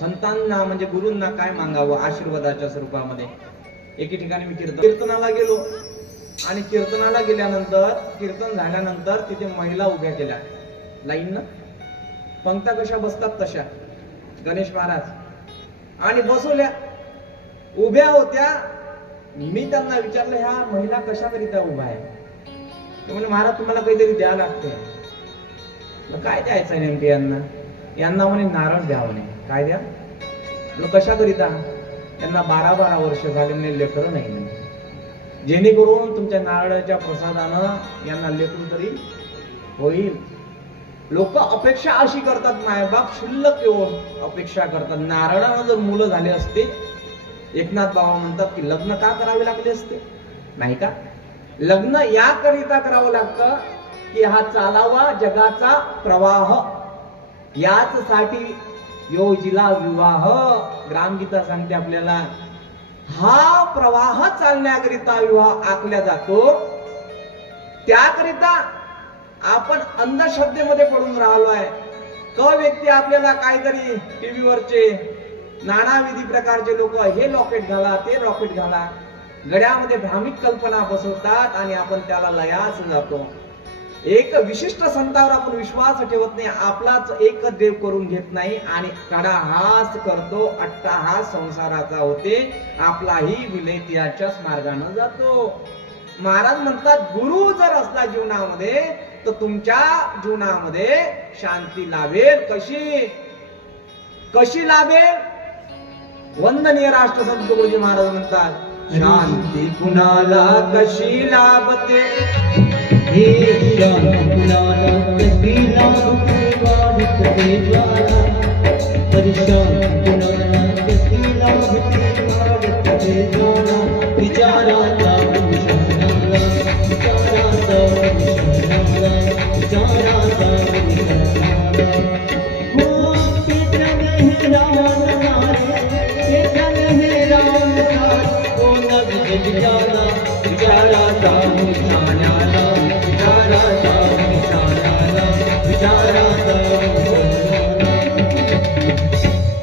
संतांना म्हणजे गुरूंना काय मागावं आशीर्वादाच्या स्वरूपामध्ये. एके ठिकाणी मी कीर्तनाला गेलो आणि कीर्तनाला गेल्यानंतर कीर्तन झाल्यानंतर तिथे महिला उभ्या केल्या लाईन, पंक्ता कशा बसतात तशा, गणेश महाराज आणि बसवल्या उभ्या होत्या. मी त्यांना विचारलं ह्या महिला कशाकरिता उभा आहे? ते म्हणजे महाराज तुम्हाला काहीतरी द्यावं लागते. काय द्यायचं नेमके यांना? यांना म्हणे नारळ द्या म्हणे. काय द्या? कशाकरिता? त्यांना 12-12 वर्ष झाले म्हणे लेकरं नाही म्हणे, जेणेकरून तुमच्या नारळाच्या प्रसादानं यांना लेकरू तरी होईल. लोक अपेक्षा अशी करतात, मायबाप शुल्लक येऊन अपेक्षा करतात. नारळानं जर मुलं झाले असते, एकनाथ बाबा म्हणतात की लग्न का करावे लागले असते? नाही का? लग्न याकरिता करावं लागतं की हा चालावा जगाचा प्रवाह, याच साठी योजिला विवाह. ग्रामगीता सांगते आपल्याला, हा प्रवाह चालण्याकरिता विवाह आखला जातो. त्याकरिता आपण अंधश्रद्धेमध्ये पडून राहिलो आहे. व्यक्ती आपल्याला काहीतरी टीव्हीवरचे नानाविधी प्रकारचे लोक हे लॉकेट घाला, ते लॉकेट घाला, गड्यामध्ये भ्रामिक कल्पना बसवतात आणि आपण त्याला लयास जातो. एक विशिष्ट संतावर आपण विश्वास ठेवत नाही, आपलाच एक देव करून घेत नाही आणि कडाहास करतो, अट्टाहास संसाराचा होते, आपलाही विलयत्याच्याच मार्गाने जातो. महाराज म्हणतात गुरु जर असला जीवनामध्ये तर तुमच्या जीवनामध्ये शांती लाभेल. कशी लाभेल? वंदनीय राष्ट्रसंत तुकडोजी महाराज म्हणतात, शांती कुणाला कशी लाभते,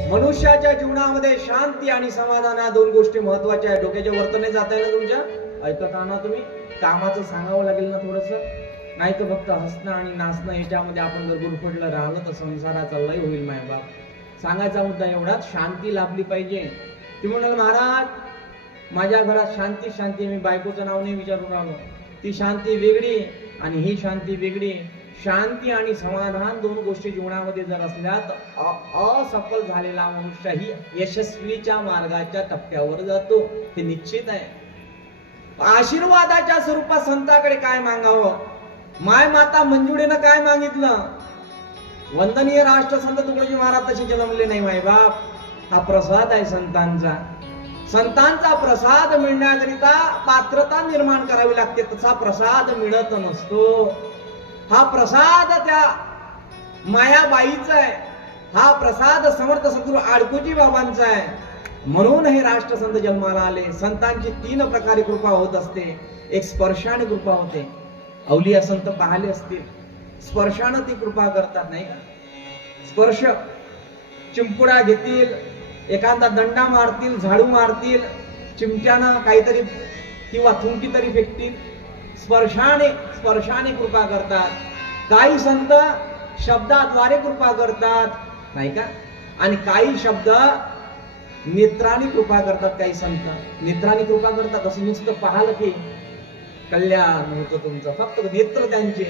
मनुष्याच्या जीवनामध्ये शांती आणि समाधान या दोन गोष्टी महत्वाच्या आहेत. डोक्याच्या वर्तने जात आहे ना तुमच्या? ऐकताना तुम्ही कामाचं सांगावं लागेल ना थोडस, नाही तर फक्त हसणं आणि नाचणं याच्यामध्ये आपण जर गुरफटलं राहिलं तर संसाराचा लय होईल. मायबाप, सांगायचा मुद्दा एवढाच, शांती लाभली पाहिजे. ती म्हणाल महाराज माझ्या घरात शांती शांती, मी बायकोचं नाव नाही विचारून राहिलो, ती शांती वेगळी आणि ही शांती वेगळी. शांती आणि समाधान दोन गोष्टी जीवनामध्ये जर असल्या तर असफल झालेला मनुष्य ही यशस्वीच्या मार्गाच्या टप्प्यावर जातो, हे निश्चित आहे. आशीर्वादाच्या स्वरूपात संताकडे काय मागावं? माय माता मंजुळेनं काय मागितलं? वंदनीय राष्ट्रसंत तुकडोजी महाराज तसे जन्मले नाही मायबाप. हा प्रसाद आहे संतांचा. संतांचा प्रसाद मिळण्याकरिता पात्रता निर्माण करावी लागते, तसा प्रसाद मिळत नसतो. हा प्रसाद त्या मायाबाईचा आहे, हा प्रसाद समर्थ सद्गुरू आडकोजी बाबांचा आहे. म्हणून हे राष्ट्रसंत जन्माला आले. संतांची 3 प्रकारे कृपा होत असते. एक स्पर्शाने कृपा होते, अवलिया संत पाहिले असतील, स्पर्शाने ती कृपा करतात नाही का? स्पर्श, चिंपुडा घेतील, एखादा दंडा मारतील, झाडू मारतील, चिमट्यानं काहीतरी किंवा थुंकी तरी फेकतील. स्पर्शाने कृपा करतात. काही संत शब्दाद्वारे कृपा करतात नाही का? आणि काही शब्द नेत्राने कृपा करतात. काही संत नेत्राने कृपा करतात, असं नुसतं पाहिलं की कल्याण होतं तुमचं, फक्त नेत्र त्यांचे.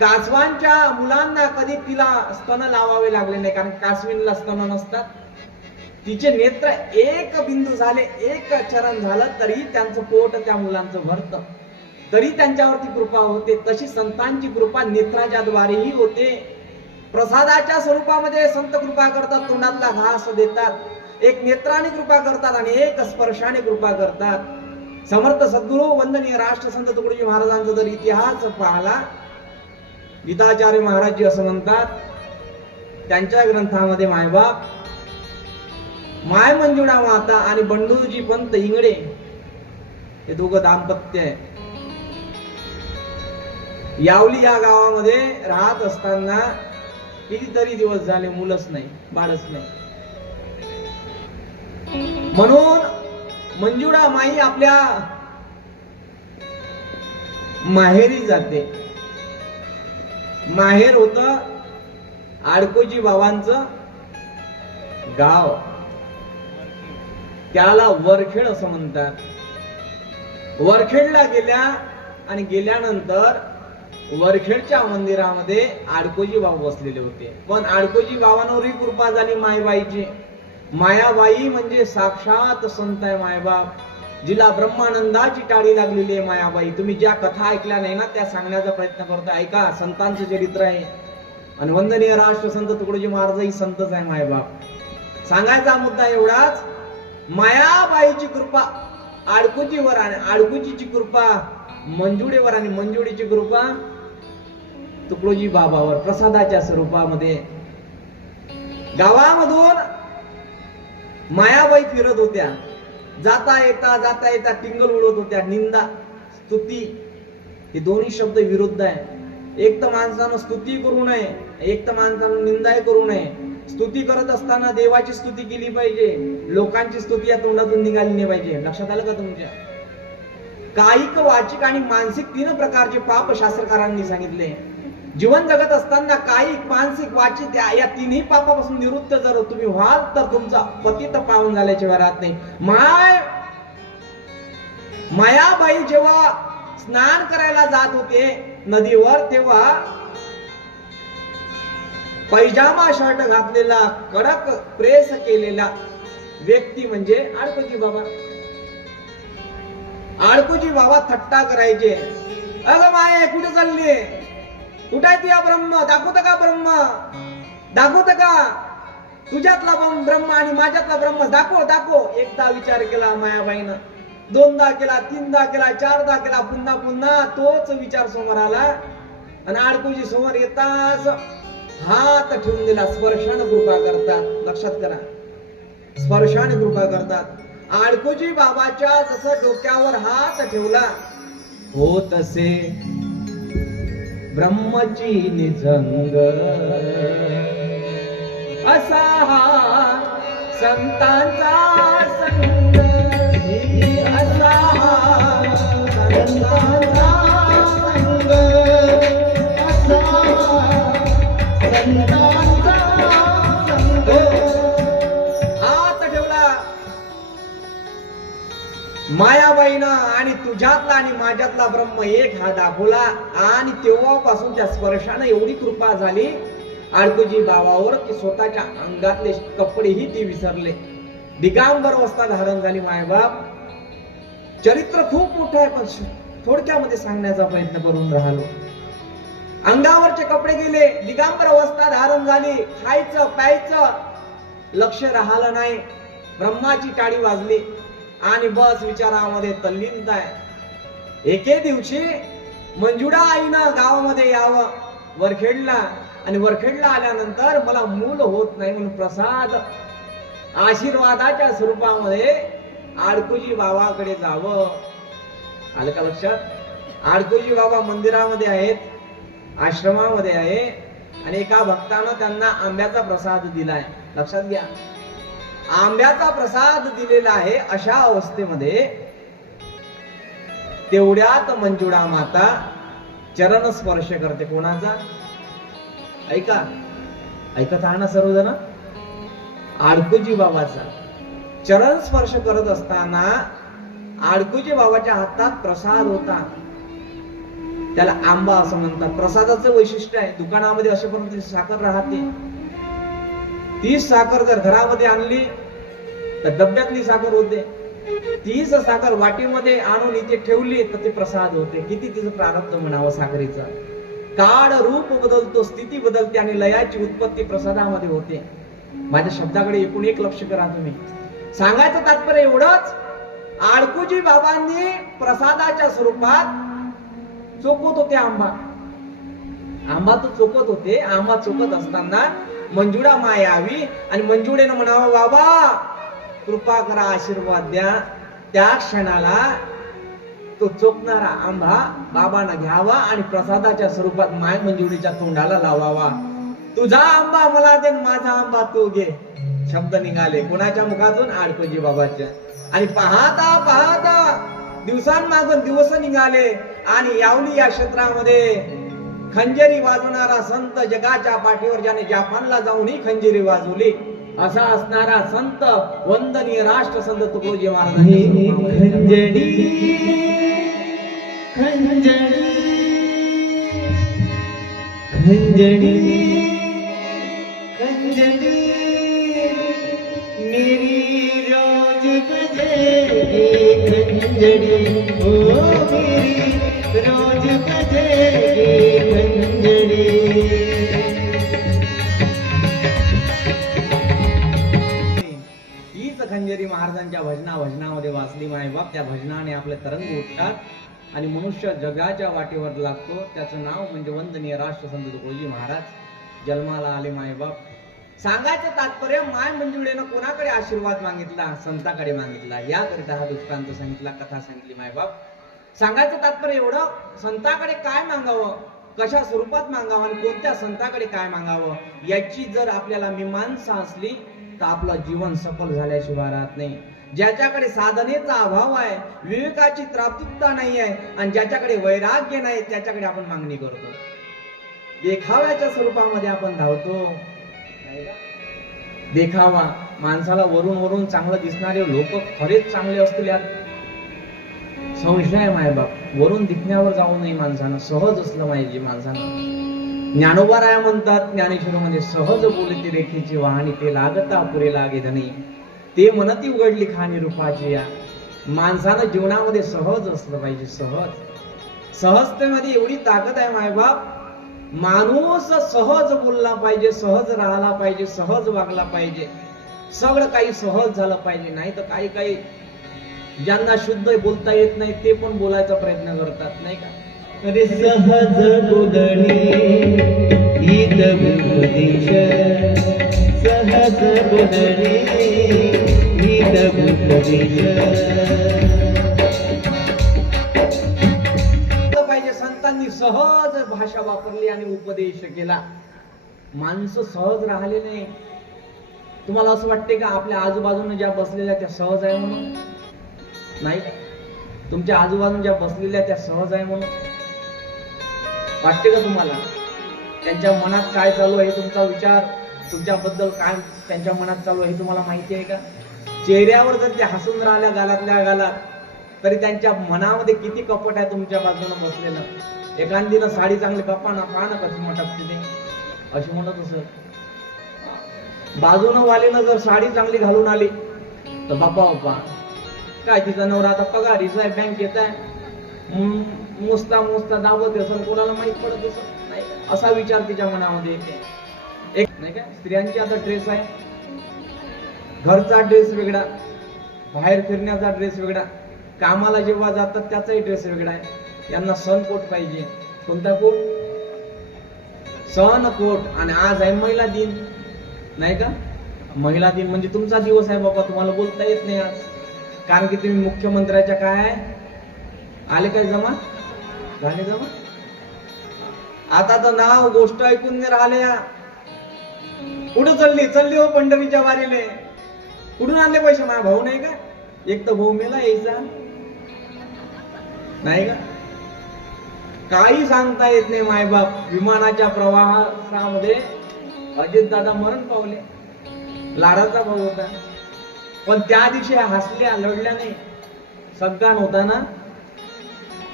कासवांच्या मुलांना कधी तिला स्तन लावावे लागले नाही, कारण कासवींना स्तन नसतात. तिचे नेत्र एक बिंदू झाले, एक चरण झालं तरी त्यांचं पोट त्या मुलांचं भरतं, तरी त्यांच्यावरती कृपा होते. तशी संतांची कृपा नेत्राच्या द्वारेही होते. प्रसादाच्या स्वरूपामध्ये संत कृपा करतात, तोंडातला घास देतात. एक नेत्राने कृपा करतात आणि एक स्पर्शाने कृपा करतात. समर्थ सद्गुरू वंदनीय राष्ट्रसंत तुकडोजी महाराजांचा जर इतिहास पाहला, गीताचार्य महाराज असं म्हणतात त्यांच्या ग्रंथामध्ये, मायबाप माय मंजुळा माता आणि बंडूजी पंत इंगडे हे दोघं दाम्पत्य आहे. यावली या गावामध्ये राहत असताना कितीतरी दिवस झाले मुलंच नाही, बाळच नाही. म्हणून मंजुळा माई आपल्या माहेरी जाते. माहेर होत आडकोजी बाबांचं गाव, त्याला वरखेड असं म्हणतात. वरखेडला गेल्या आणि गेल्यानंतर वरखेडच्या मंदिरामध्ये आडकोजी बाबा बसलेले होते. पण आडकोजी बाबांवरही कृपा झाली मायबाईची. मायाबाई म्हणजे साक्षात संत आहे मायबाप, जिला ब्रह्मानंदाची टाळी लागलेली आहे मायाबाई. तुम्ही ज्या कथा ऐकल्या नाही ना त्या सांगण्याचा प्रयत्न करतो. ऐका, संतांचं चरित्र आहे. आणि वंदनीय राष्ट्रसंत तुकडोजी महाराजही संतच आहे मायबाप. सांगायचा मुद्दा एवढाच, मायाबाईची कृपा आडकुजीवर आणि आडकुजीची कृपा मंजुळेवर आणि मंजुळीची कृपा तुकडोजी बाबावर प्रसादाच्या स्वरूपामध्ये. गावामधून मायाबाई फिरत होत्या. जाता येता टिंगल उडवत होत्या. निंदा स्तुती हे दोन्ही शब्द विरुद्ध आहे. एक तर माणसानं स्तुती करू नये, एक तर माणसानं निंदाही करू नये. स्तुती करत असताना देवाची स्तुती केली पाहिजे, लोकांची स्तुती या तोंडातून निघाली नाही पाहिजे. लक्षात आलं का तुमच्या? कायिक, वाचिक आणि मानसिक तीन प्रकारचे पाप शास्त्रकारांनी सांगितले. जीवन जगत असताना कायिक, मानसिक, वाचिक या तिन्ही पापापासून निवृत्त जर तुम्ही व्हाल तर तुमचा पतित पावन झाल्याची राहत नाही. मायाबाई जेव्हा स्नान करायला जात होते नदीवर, तेव्हा पैजामा शर्ट घातलेला, कडक प्रेस केलेला व्यक्ती म्हणजे आडकोजी बाबा. आडकोजी बाबा थट्टा करायचे. अगं माये कुठे चालली? कुठे तुझ्या ब्रह्म? दाखवत का ब्रह्म? दाखवत का तुझ्यातला ब्रह्म आणि माझ्यातला ब्रह्म? दाखव दाखव. एकदा विचार केला मायाबाईनं, दोनदा केला, तीनदा केला, चारदा केला, पुन्हा पुन्हा तोच विचार समोर आला. आणि आडकोजी समोर येताच हात ठेवून दिला. स्पर्शाने कृपा करतात. लक्षात करा, स्पर्शाने कृपा करतात. आडकोजी बाबाच्या जसं डोक्यावर हात ठेवला, हो तसे ब्रह्मची निजंग असा हा संतांचा संग. असा हा संतांचा संग. असा संतांचा संग. हात ठेवला मायाबाईनं आणि तुझ्यातला आणि माझ्यातला ब्रह्म एक हा दाखवला. आणि तेव्हापासून त्या स्पर्शाने एवढी कृपा झाली आडकोजी बाबावर की स्वतःच्या अंगातले कपडेही ते विसरले. दिगांबर अवस्था धारण झाली. मायबाप चरित्र खूप मोठं आहे, पण थोडक्यामध्ये सांगण्याचा प्रयत्न करून राहिलो. अंगावरचे कपडे गेले, दिगांबर अवस्था धारण झाली. खायचं प्यायचं लक्ष राहिलं नाही. ब्रह्माची टाळी वाजली आणि बस विचारामध्ये तल्लीनता आहे. एके दिवशी मंजुळा आईनं गावामध्ये यावं वरखेडला. आणि वरखेडला आल्यानंतर मला मूल होत नाही म्हणून प्रसाद आशीर्वादाच्या स्वरूपामध्ये आडकोजी बाबाकडे जावं. आलं का लक्षात? आडकोजी बाबा मंदिरामध्ये आहेत, आश्रमामध्ये आहे. आणि एका भक्तानं त्यांना आंब्याचा प्रसाद दिलाय. लक्षात घ्या, आंब्याचा प्रसाद दिलेला आहे. अशा अवस्थेमध्ये तेवढ्यात मंजुळा माता चरण स्पर्श करते. कोणाचा? ऐका, ऐकत आहा ना सर्वजण? आडकोजी बाबाचा चरण स्पर्श करत असताना आडकोजी बाबाच्या हातात प्रसाद होता. त्याला आंबा असं म्हणतात. प्रसादाचं वैशिष्ट्य आहे, दुकानामध्ये अशापर्यंत साखर राहते. तीच साखर जर घरामध्ये आणली तर डब्यातली साखर होते. तीच साखर वाटीमध्ये आणून इथे ठेवली तर ते प्रसाद होते. किती तिचं प्रारब्ध म्हणावं साखरेचा. काळ रूप बदलतो, स्थिती बदलते आणि लयाची उत्पत्ती प्रसादामध्ये होते. माझ्या शब्दाकडे एकूण एक लक्ष करा तुम्ही. सांगायचं तात्पर्य एवढंच, आडकोजी बाबांनी प्रसादाच्या स्वरूपात चोखत होते आंबा. आंबा तो चोखत होते. आंबा चोखत असताना मंजुळा माय यावी आणि मंजुळेनं म्हणावं, बाबा कृपा करा, आशीर्वाद द्या. त्या क्षणाला तो चोखणारा आंबा बाबांना घ्यावा आणि प्रसादाच्या स्वरूपात माय मंजुळीच्या तोंडाला लावावा. तुझा आंबा मला दे, माझा आंबा तू घे. शब्द निघाले कोणाच्या मुखातून? आडकोजी बाबाच्या. आणि पाहता पाहता दिवसांमागून दिवस निघाले आणि यावली या क्षेत्रामध्ये खंजेरी वाजवणारा संत, जगाच्या पाठीवर ज्याने जापानला जाऊनही खंजेरी वाजवली असा असणारा संत, वंदनीय राष्ट्रसंत तुकडोजी महाराजांची खंजरी खंजरी खंजरी खंजरी मेरी रोज बजेगी खंजरी, ओ मेरी रोज बजेगी खंजरी. हीच खंजेरी महाराजांच्या भजनामध्ये वाचली मायबाप. त्या भजनाने आपले तरंग उठतात आणि मनुष्य जगाच्या वाटेवर लागतो. त्याचं नाव म्हणजे वंदनीय राष्ट्रसंत तुकडोजी महाराज. जन्माला आले मायबाप. सांगायचं तात्पर्य, माय मंजुळेनं कोणाकडे आशीर्वाद मागितला? संताकडे मागितला. याकरिता हा दृष्टांत सांगितला, कथा सांगितली मायबाप. सांगायचं तात्पर्य एवढं, संताकडे काय मागावं, कशा स्वरूपात मागावं आणि कोणत्या संताकडे काय मागावं, याची जर आपल्याला मीमांसा असली तर आपलं जीवन सफल झाल्याशिवाय राहत नाही. ज्याच्याकडे साधनेचा अभाव आहे, विवेकाची त्राप्तिकता नाही आहे आणि ज्याच्याकडे वैराग्य नाही, त्याच्याकडे आपण मागणी करतो. देखाव्याच्या स्वरूपामध्ये आपण धावतो. देखावा, माणसाला वरून वरून चांगलं दिसणारे लोक खरेच चांगले असतील यात संशय आहे मायबाप. वरून दिखण्यावर जाऊ नये माणसानं, सहज असलं पाहिजे माणसानं. ज्ञानोबा म्हणतात ज्ञानेश्वरीमध्ये, सहज बोलती रेखेची वाहणी ते लागता पुरे लागे धनी, ते म्हणती उघडली खाणी रूपाची. या माणसानं जीवनामध्ये सहज असलं पाहिजे. सहजतेमध्ये एवढी ताकद आहे मायबाप. माणूस सहज बोलला पाहिजे, सहज राहिला पाहिजे, सहज वागला पाहिजे, सगळं काही सहज झालं पाहिजे. नाही तर काही काही ज्यांना शुद्ध बोलता येत नाही ते पण बोलायचा प्रयत्न करतात, नाही का? अरे सहज बोलणे हीच उपदेश, सहज बोलणे हीच उपदेश. पाहिजे संतांनी सहज भाषा वापरली आणि उपदेश केला. माणसं सहज राहिले नाही. तुम्हाला असं वाटते का आपल्या आजूबाजूने ज्या बसलेल्या त्या सहज आहे म्हणून? नाही. तुमच्या आजूबाजूने ज्या बसलेल्या त्या सहज आहे म्हणून वाटते का तुम्हाला? त्यांच्या मनात काय चालू आहे, तुमचा विचार तुमच्याबद्दल काय त्यांच्या मनात चालू आहे तुम्हाला माहिती आहे का? चेहऱ्यावर जर ते हसून राहिल्या गालातल्या गालात, तरी त्यांच्या मनामध्ये किती कपट आहे तुमच्या बाजूने बसलेलं. एखादीनं साडी चांगली कपाना पाना कशी मटकते ते अशी म्हणत असत. बाजूनं वालीनं जर साडी चांगली घालून आली तर बापा बापा काय तिचा नवरा आता पगारीचा आहे, बँकेत आहे, मोजता मोजता दाबत असेल, कोणाला माहित पडत असत नाही. असा विचार तिच्या मनामध्ये येते. एक नाही का, स्त्रियांची आता ड्रेस आहे, घरचा ड्रेस वेगळा, बाहेर फिरण्याचा ड्रेस वेगळा, कामाला जेव्हा जातात त्याचाही ड्रेस वेगळा आहे. यांना सण कोट पाहिजे. कोणता कोट? सण कोट. आणि आज आहे महिला दिन, नाही का? महिला दिन म्हणजे तुमचा दिवस आहे बाबा. तुम्हाला बोलता येत नाही आज, कारण की तुम्ही मुख्यमंत्र्याच्या काय आले काय जमा झाले जमा. आता तर नाव गोष्ट ऐकून नाही राहिल्या. कुठं चालली हो पंढरीच्या वारीले. कुठून आणले पैसे? माझा भाऊ नाही का? एक तर भाऊ मेला यायचा नाही का? काही सांगता येत नाही मायबाप. विमानाच्या प्रवासामध्ये अजित दादा मरण पावले. लाडाचा भाऊ होता, पण त्या दिवशी हसल्या, लढल्या नाही. सगळा नव्हता ना.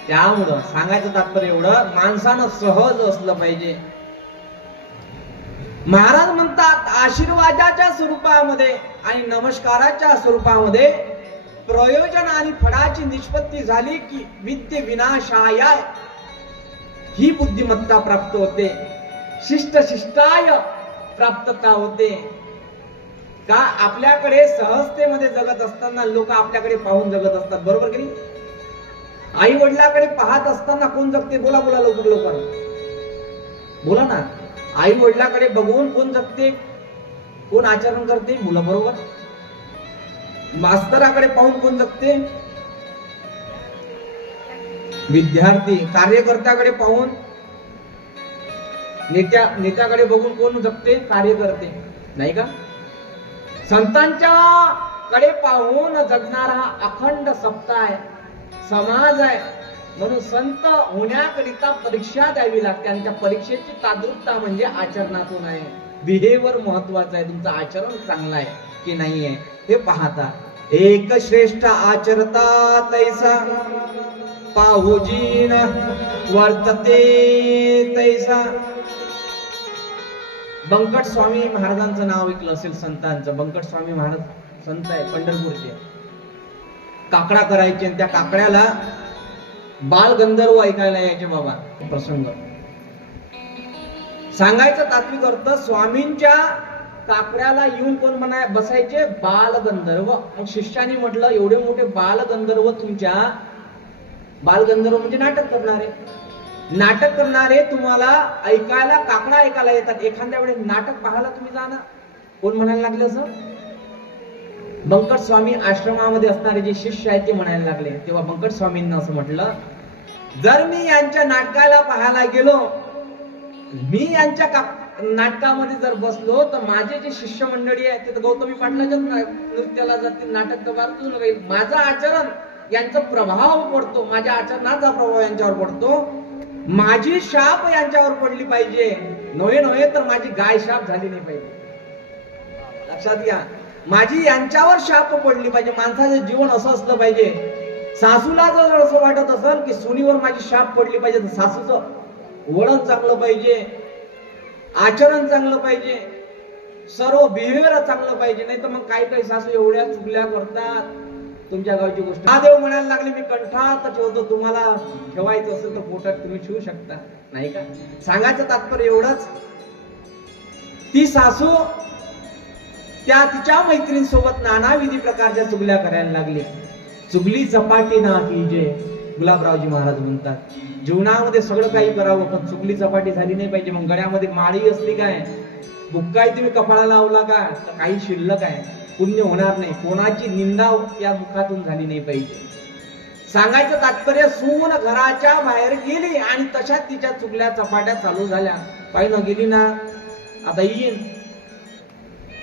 त्यामुळं सांगायचं तात्पर्य एवढं, माणसानं सहज असलं पाहिजे. महाराज म्हणतात आशीर्वादाच्या स्वरूपामध्ये आणि नमस्काराच्या स्वरूपामध्ये प्रयोजन आणि फळाची निष्पत्ती झाली की विद्ये विनाशाय ही बुद्धिमत्ता प्राप्त होते. शिष्ट शिष्टाय प्राप्तता होते. का? आपल्याकडे सहजतेमध्ये जगत असताना लोक आपल्याकडे पाहून जगत असतात, बरोबर की नाही? आई वडिलाकडे पाहत असताना कोण जगते? बोला बोला लवकर लवकर बोला ना. आई वडिलाकडे बघून कोण जगते, कोण आचरण करते? मुलं, बरोबर. मास्तराकडे पाहून कोण जगते? विद्यार्थी. कार्यकर्त्याकडे पाहून, नेत्याकडे बघून कोण जगते? कार्यकर्ते, नाही का? संतांच्या कडे पाहून जगणारा हा अखंड सप्ताह आहे, समाज आहे. म्हणून संत होण्याकरिता परीक्षा द्यावी लागते आणि त्या परीक्षेची तादृकता म्हणजे आचरणातून आहे. बिहेवियर महत्वाचं आहे, तुमचं आचरण चांगलं आहे की नाही आहे हे पाहता. एक श्रेष्ठ आचरता तैसा पाहुजीन वर्तते तैसा. बंकट स्वामी महाराजांचं नाव ऐकलं असेल संतांचं. बंकट स्वामी महाराज संत आहे पंढरपूरचे. काकडा करायचे आणि त्या काकड्याला बाल गंधर्व ऐकायला यायचे बाबा. प्रसंग सांगायचं तात्विक अर्थ, स्वामींच्या काकड्याला येऊन कोण म्हणाय बसायचे बाल गंधर्व. मग शिष्याने म्हटलं एवढे मोठे बाल गंधर्व तुमच्या, बाल गंधर्व म्हणजे नाटक करणारे, नाटक करणारे तुम्हाला ऐकायला काकडा ऐकायला येतात, एखाद्या वेळेस नाटक पाहायला तुम्ही जा ना. कोण म्हणायला लागले असं? बंकट स्वामी आश्रमामध्ये असणारे जे शिष्य आहेत ते म्हणायला लागले. तेव्हा बंकट स्वामींना असं म्हटलं, जर मी यांच्या नाटकाला पाहायला गेलो, मी यांच्या नाटकामध्ये जर बसलो तर माझे जे शिष्य मंडळी आहे ते तर गौतमी पाटलाच्या नृत्याला जातील, नाटक तर बाजून राहील. माझं आचरण यांचा प्रभाव पडतो, माझ्या आचरणाचा प्रभाव यांच्यावर पडतो. माझी शाप यांच्यावर पडली पाहिजे, नव्हे तर माझी गाय शाप झाली नाही पाहिजे. लक्षात घ्या, माझी यांच्यावर शाप पडली पाहिजे. माणसाचं जीवन असं असलं पाहिजे. सासूला जर असं वाटत असेल की सुनीवर माझी शाप पडली पाहिजे, तर सासूचं वळण चांगलं पाहिजे, आचरण चांगलं पाहिजे, सर्व बिहेवियर चांगलं पाहिजे. नाही तर मग काही सासू एवढ्या चुकल्या करतात. तुमच्या गावची गोष्ट, हा देव म्हणायला लागले मी कंठात ठेवतो, तुम्हाला ठेवायचं असेल तर पोटात तुम्ही ठेवू शकता, नाही का? सांगायचं तात्पर्य एवढंच, ती सासू त्या तिच्या मैत्रिणीसोबत नानाविधी प्रकारच्या चुगल्या करायला लागली. चुगली चपाटी ना कीजे, गुलाबरावजी महाराज म्हणतात. जीवनामध्ये सगळं काही करावं पण चुगली चपाटी झाली नाही पाहिजे. मग गळ्यामध्ये माळी असली काय, बुक्काही तुम्ही कपाळाला लावला का, तर काही शिल्लक आहे, पुण्य होणार नाही. कोणाची निंदा या मुखातून झाली नाही पाहिजे. सांगायचं तात्पर्य, सून घराच्या बाहेर गेली आणि तशात तिच्या चुगल्या चपाट्या चालू झाल्या. पाहिजे न गेली ना, आता येईन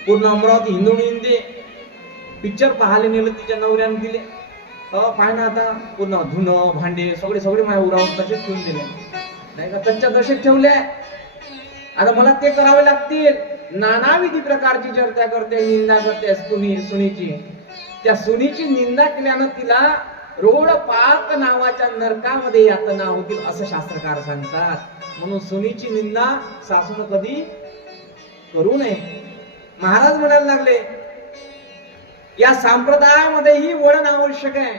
पूर्ण अमरावती हिंदुळी पिक्चर पाहायला नेलं तिच्या नवऱ्याने दिले. पाय ना आता पूर्ण धुणं भांडे सगळे माझ्या उरावर तसेच ठेवून दिले, नाही का? कच्च्या तसेच ठेवले. आता मला ते करावे लागतील. नानाविधी प्रकारची चर्चा करते, निंदा करते सुनीची. त्या सुनीची निंदा केल्यानं तिला रोड पाक नावाच्या नरकामध्ये यातना होतील असं शास्त्रकार सांगतात. म्हणून सुनीची निंदा सासून कधी करू नये. महाराज म्हणायला लागले, या संप्रदायामध्येही वळण आवश्यक आहे.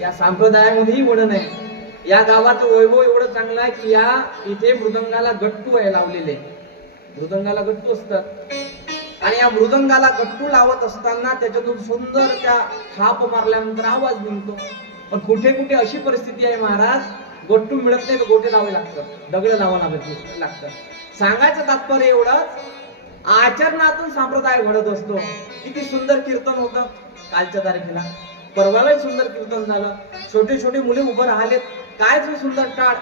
या संप्रदायामध्येही वळण आहे. या गावाचं वैभव एवढं चांगलं आहे की या इथे मृदंगाला गट्टू आहे लावलेले. मृदंगाला गट्टू असतात आणि या मृदंगाला गट्टू लावत असताना त्याच्यातून सुंदर त्या थाप मारल्यानंतर आवाज निघतो. पण कुठे कुठे अशी परिस्थिती आहे महाराज, गट्टू मिळत नाही तर गोटे लावे लागतात, दगड लावावं लागतं. सांगायचं तात्पर्य एवढंच, आचरणातून संप्रदाय घडत असतो. किती सुंदर कीर्तन होतं कालच्या तारखेला, परवालाही सुंदर कीर्तन झालं. छोटे छोटे मुले उभं राहिलेत, काय सुंदर टाळ,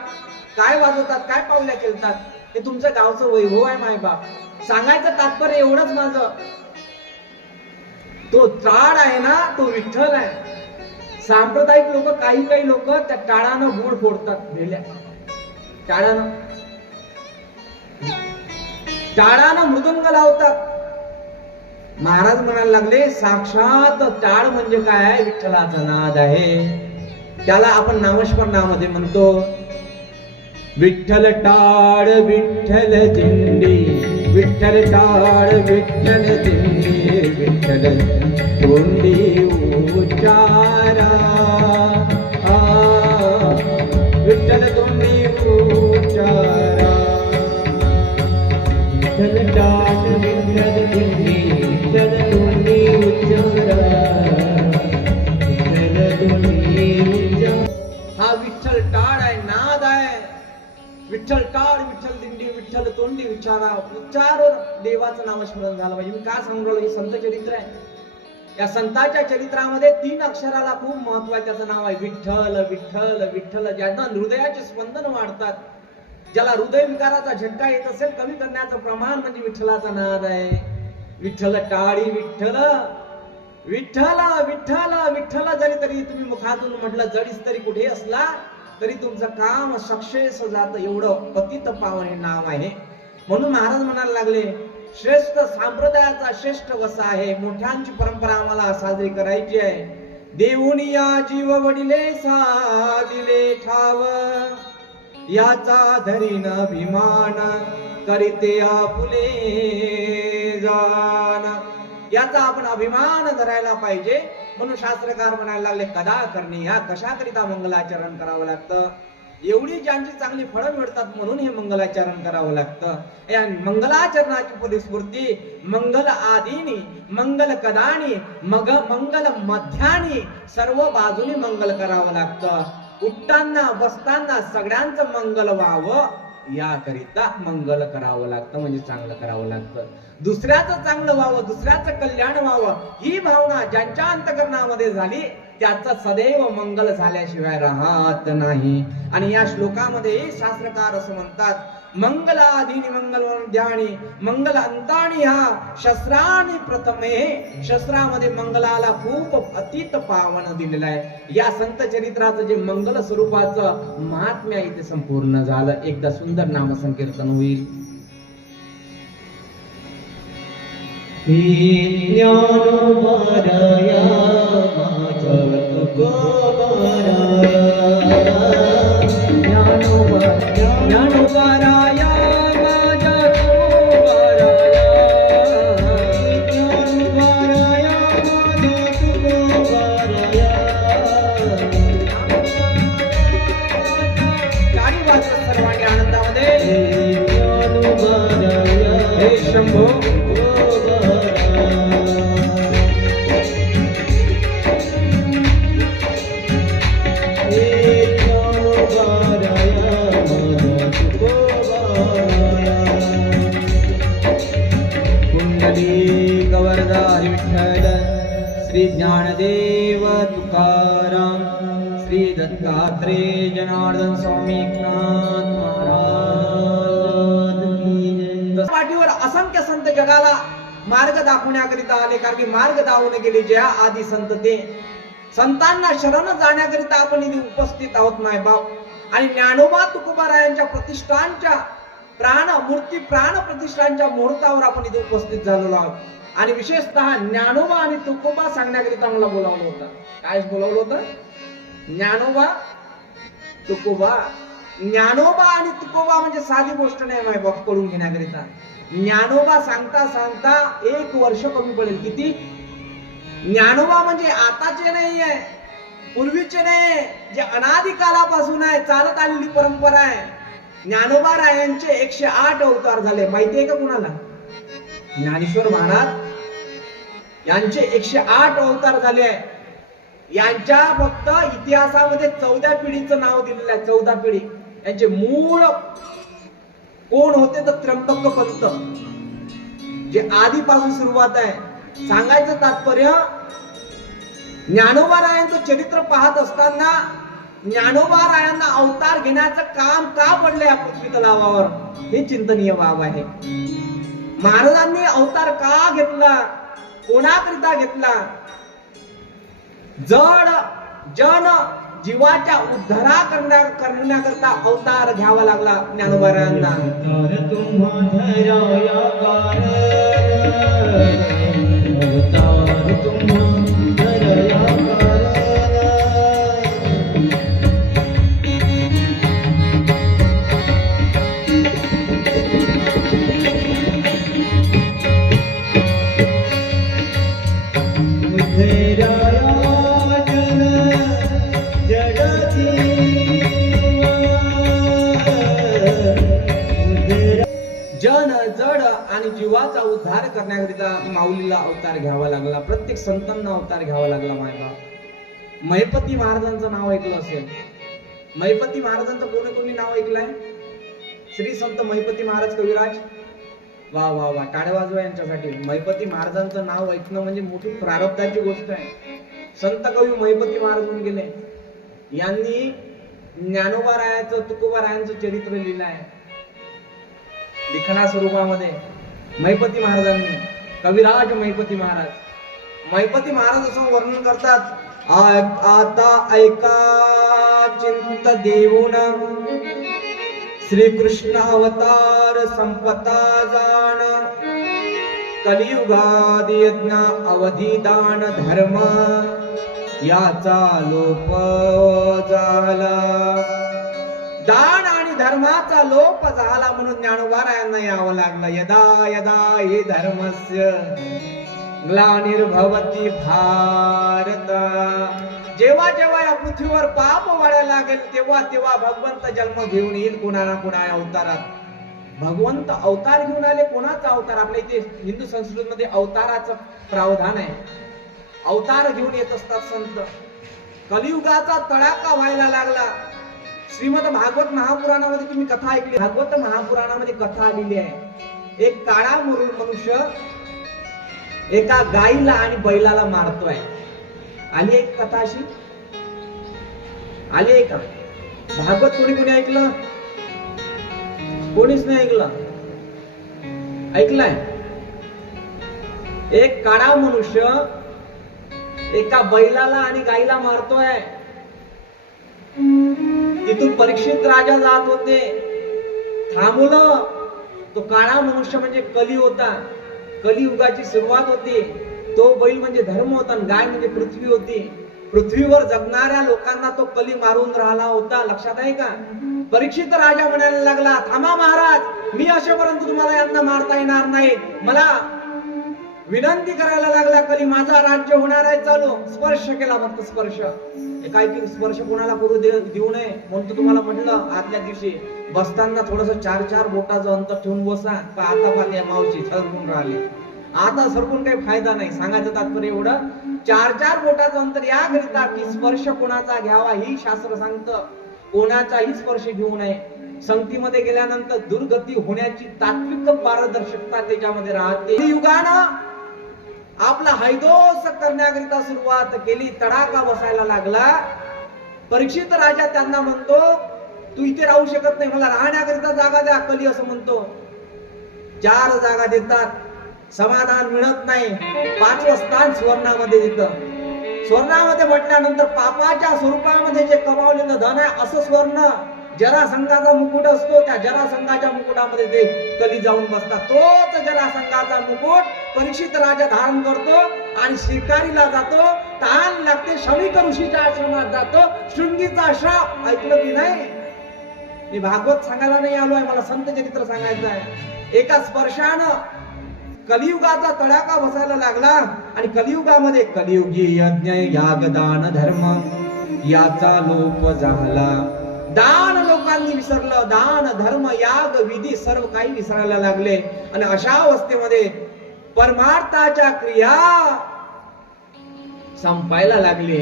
काय वाजवतात, काय पावल्या खेळतात. हे तुमच्या गावचं वैभव आहे मायबाप. सांगायचं तात्पर्य एवढंच माझं, तो टाळ आहे ना तो विठ्ठल आहे. सांप्रदायिक लोक, काही लोक त्या टाळानं गुळ फोडतात, भेल्या टाळानं मृदंग लावतात. महाराज म्हणायला लागले, साक्षात टाळ म्हणजे काय आहे? विठ्ठलाचा नाद आहे. त्याला आपण नामस्मरणामध्ये म्हणतो, विठ्ठल टाळ विठ्ठल दिंडी, विठ्ठल टाळ विठ्ठल दिंडी, विठ्ठल तोंडी उच्चारा, विठ्ठल तोंडी उच्चारा. विठ्ठल टाळ विठ्ठल दिंडी, विठ्ठल तोंडी उच्चारा, विठ्ठल तोंडी उच्चारा. हा विठ्ठल टाळ आहे, नाद आहे. विठ्ठल टाळ विठ्ठल दिंडी, विठ्ठल तोंडी उच्चारा. उच्चार देवाचं नामस्मरण झालं पाहिजे. मी का सांगू राहिलो, हे संत चरित्र आहे. या संतांच्या चरित्रामध्ये 3 अक्षराला खूप महत्व आहे. त्याचं नाव आहे विठ्ठल. विठ्ठल विठ्ठल, ज्यांना हृदयाचे स्पंदन वाढतात, ज्याला हृदय विकाराचा झटका येत असेल, कमी करण्याचं प्रमाण म्हणजे विठ्ठलाचा नाद आहे. विठ्ठल टाळी विठ्ठल विठ्ठल विठ्ठल विठ्ठल जरी तरी तुम्ही मुखातून म्हटलं जडीस तरी कुठे असला तरी तुमचं काम सक्सेस जात. एवढं पतित पावन हे नाव आहे. म्हणून महाराज म्हणायला लागले श्रेष्ठ संप्रदायाचा श्रेष्ठ वसा आहे. मोठ्यांची परंपरा आम्हाला साजरी करायची आहे. देऊनी या जीव वडिले साधिले ठाव याचा धरीन अभिमान करीते आपुले जाण. याचा आपण अभिमान धरायला पाहिजे. म्हणून शास्त्रकार म्हणायला लागले कदा करणे या कशाकरिता मंगलाचरण करावं लागतं. एवढी ज्यांची चांगली फळं मिळतात म्हणून हे मंगलाचरण करावं लागतं. या मंगलाचरणाची परिस्फूर्ती मंगल आदीनी मंगल कदानी मंगल मध्यानी सर्व बाजूनी मंगल करावं लागतं. उठताना बसताना सगळ्यांचं मंगल व्हावं याकरिता मंगल करावं लागतं. म्हणजे चांगलं करावं लागतं. दुसऱ्याचं चांगलं व्हावं दुसऱ्याचं कल्याण व्हावं ही भावना ज्यांच्या अंतकरणामध्ये झाली त्याचा सदैव मंगल झाल्याशिवाय राहत नाही. आणि या श्लोकामध्ये शास्त्रकार असं म्हणतात मंगलादीनी मंगल ध्यानी मंगल अंतानी हा शस्त्रानी प्रथमे. शस्त्रामध्ये मंगलाला खूप अतीत पावन दिलेलं आहे. या संत चरित्राचं जे मंगल स्वरूपाचं महात्म्य इथे संपूर्ण झालं. एकदा सुंदर नाम संकीर्तन होईल. ज्ञानोबाराया माझ्या तुकोबाराया ज्ञानोबाराया माझ्या तुकोबाराया ज्ञानोबाराया माझ्या तुकोबाराया. गाणी वाजवत सर्वांनी आनंदामध्ये ज्ञानोबाराया हे शंभो गवर्धारी विठ्ठल श्री ज्ञानदेव तुकाराम श्री दत्तात्रेय जनार्दन स्वामी एकनाथ महाराज की जय. पाठीवर असंख्य संत जगाला मार्ग दाखवण्याकरिता आले. कारण की मार्ग दाखवून गेले जे आदि संत ते संतांना शरण जाण्याकरिता आपण इथे उपस्थित आहोत माय बाप. आणि ज्ञानोबा तुकोबारायांच्या प्रतिष्ठानच्या मूर्ती प्राण प्रतिष्ठानच्या मुहूर्तावर आपण इथे उपस्थित झालेलो आहोत. आणि विशेषतः ज्ञानोबा आणि तुकोबा सांगण्याकरिता मला बोलावलं होतं. काय बोलावलं होतं? ज्ञानोबा तुकोबा. ज्ञानोबा आणि तुकोबा म्हणजे साधी गोष्ट नाही माय बाप करून घेण्याकरिता. ज्ञानोबा सांगता सांगता 1 वर्ष कमी पडेल. किती? ज्ञानोबा म्हणजे आताचे नाही आहे पूर्वीचे नाही जे अनादी कालापासून आहे चालत आलेली परंपरा आहे. ज्ञानोबा रायांचे 108 अवतार झाले. माहिती आहे का कुणाला? ज्ञानेश्वर महाराज यांचे 108 अवतार झाले आहे. यांच्या फक्त इतिहासामध्ये 14 पिढीचं नाव दिलेलं आहे. 14 पिढी. यांचे मूळ कोण होते तर त्र्यंबक पंत जे आधीपासून सुरुवात आहे. सांगायचं तात्पर्य ज्ञानोबा रायांचं चरित्र पाहत असताना ज्ञानोबा रायांना अवतार घेण्याचं काम का पडले या पृथ्वी तलावावर हे चिंतनीय बाब आहे. महाराजांनी अवतार का घेतला? कोणाकरिता घेतला? जड जन जीवाच्या उद्धारा करण्याकरता अवतार घ्यावा लागला ज्ञानोबा रायांना. जन जड आणि जीवाचा उद्धार करण्याकरिता माऊलीला अवतार घ्यावा लागला. प्रत्येक संतांना अवतार घ्यावा लागला. माझा महिपती महाराजांचं नाव ऐकलं असेल. महिपती महाराजांचं कोणी कोणी नाव ऐकलंय? श्री संत महिपती महाराज कविराज. वा वा वा, टाळ्या वाजवा यांच्यासाठी. महिपती महाराजांचं नाव ऐकणं म्हणजे मोठी प्रारब्धाची गोष्ट आहे. संत कवी महिपती महाराज म्हणून गेले. यांनी ज्ञानोबा रायाचं तुकोबा रायांचं चरित्र लिहिलं आहे लिखाणा स्वरूपामध्ये. महिपती महाराजांनी कविराज महिपती महाराज असं वर्णन करतात. आता ऐका चिंत देऊन श्रीकृष्ण अवतार संपता जाण, कलियुगादी यज्ञ अवधी दान धर्म याचा लोप झाला. दान आणि धर्माचा लोप झाला म्हणून ज्ञानोबारायांना यावं लागलं. यदा यदा हे धर्मस्य ग्लानिर्भवति भारत. जेव्हा जेव्हा या पृथ्वीवर पाप वाढायला लागेल तेव्हा तेव्हा भगवंत जन्म घेऊन येईल कोणा ना कोणा अवतारात. भगवंत अवतार घेऊन आले. कोणाचा अवतार? आपल्या इथे हिंदू संस्कृतीमध्ये अवताराचं प्रावधान आहे. अवतार घेऊन येत असतात संत. कलियुगाचा तडाखा व्हायला लागला. श्रीमद भागवत महापुराणामध्ये तुम्ही कथा ऐकली. भागवत महापुराणामध्ये कथा आलेली आहे. एक काळा मनुष्य एका गाईला आणि बैलाला मारतोय. आली एक कथा अशी आली आहे का? भागवत कोणी कोणी ऐकलं? कोणीच नाही ऐकलं. ऐकलंय? एक काळा मनुष्य एका बैलाला आणि गाईला मारतोय. तिथून परीक्षित राजा जात होते. थांबवलं. तो काळा मनुष्य म्हणजे कली होता. कलियुगाची सुरुवात होती. तो बैल म्हणजे धर्म होता आणि गाय म्हणजे पृथ्वी होती. पृथ्वीवर जगणाऱ्या लोकांना तो कली मारून राहिला होता. लक्षात आहे का? परीक्षित राजा म्हणायला लागला, थांबा महाराज, मी अशापर्यंत तुम्हाला यांना मारता येणार नाही. मला विनंती करायला लागला. कली माझा राज्य होणार आहे चालू. स्पर्श केला, फक्त स्पर्श. काय की स्पर्श कोणाला करू देऊ नये म्हणून तुम्हाला म्हटलं आदल्या दिवशी बसताना थोडस 4-4 बोटाचं अंतर ठेवून बसा. आता पाहते मावशी सरकून राहिले. आता सरकून काही फायदा नाही. सांगायचं तात्पर्य एवढं, 4-4 बोटाचं अंतर याकरिता की स्पर्श कोणाचा घ्यावा ही शास्त्र सांगतं. कोणाचाही स्पर्श घेऊ नये. संगतीमध्ये गेल्यानंतर दुर्गती होण्याची तात्विक पारदर्शकता त्याच्यामध्ये राहते. युगानं आपला हैदोस करण्याकरिता सुरुवात केली. तडाखा बसायला लागला. परीक्षित राजा त्यांना म्हणतो, तू इथे राहू शकत नाही, मला राहण्याकरिता जागा द्या. कली असं म्हणतो. 4 जागा देतात. समाधान मिळत नाही. 5वं स्थान स्वर्णामध्ये देतं. स्वर्णामध्ये म्हटल्यानंतर पापाच्या स्वरूपामध्ये जे कमावलेलं धन आहे असं स्वर्ण. जरासंघाचा मुकुट असतो. त्या जरासंघाच्या मुकुटामध्ये ते कली जाऊन बसतात. तोच जरासंघाचा मुकुट परीक्षित राजा धारण करतो आणि शिकारीला जातो. तहान लागते, शमिक ऋषीच्या आश्रमात जातो. शृंगीचा श्राप ऐकलं की नाही? मी भागवत सांगायला नाही आलोय, मला संत चरित्र सांगायचं आहे. एका स्पर्शानं कलियुगाचा तडाखा बसायला लागला आणि कलियुगामध्ये कलियुगी यज्ञ याग दान धर्म याचा लोप झाला. दान लोकांनी विसरलं. दान धर्म याग विधी सर्व काही विसरायला लागले आणि अशा अवस्थेमध्ये परमार्थाच्या क्रिया संपायला लागले.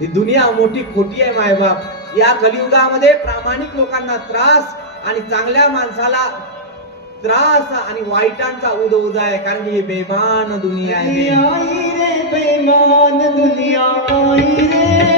ही दुनिया मोठी खोटी आहे मायबाप. या कलियुगामध्ये प्रामाणिक लोकांना त्रास आणि चांगल्या माणसाला त्रास आणि वाईटांचा उद आहे. कारण ही बेमान दुनिया आहे. आई रे बेमान दुनिया आई रे.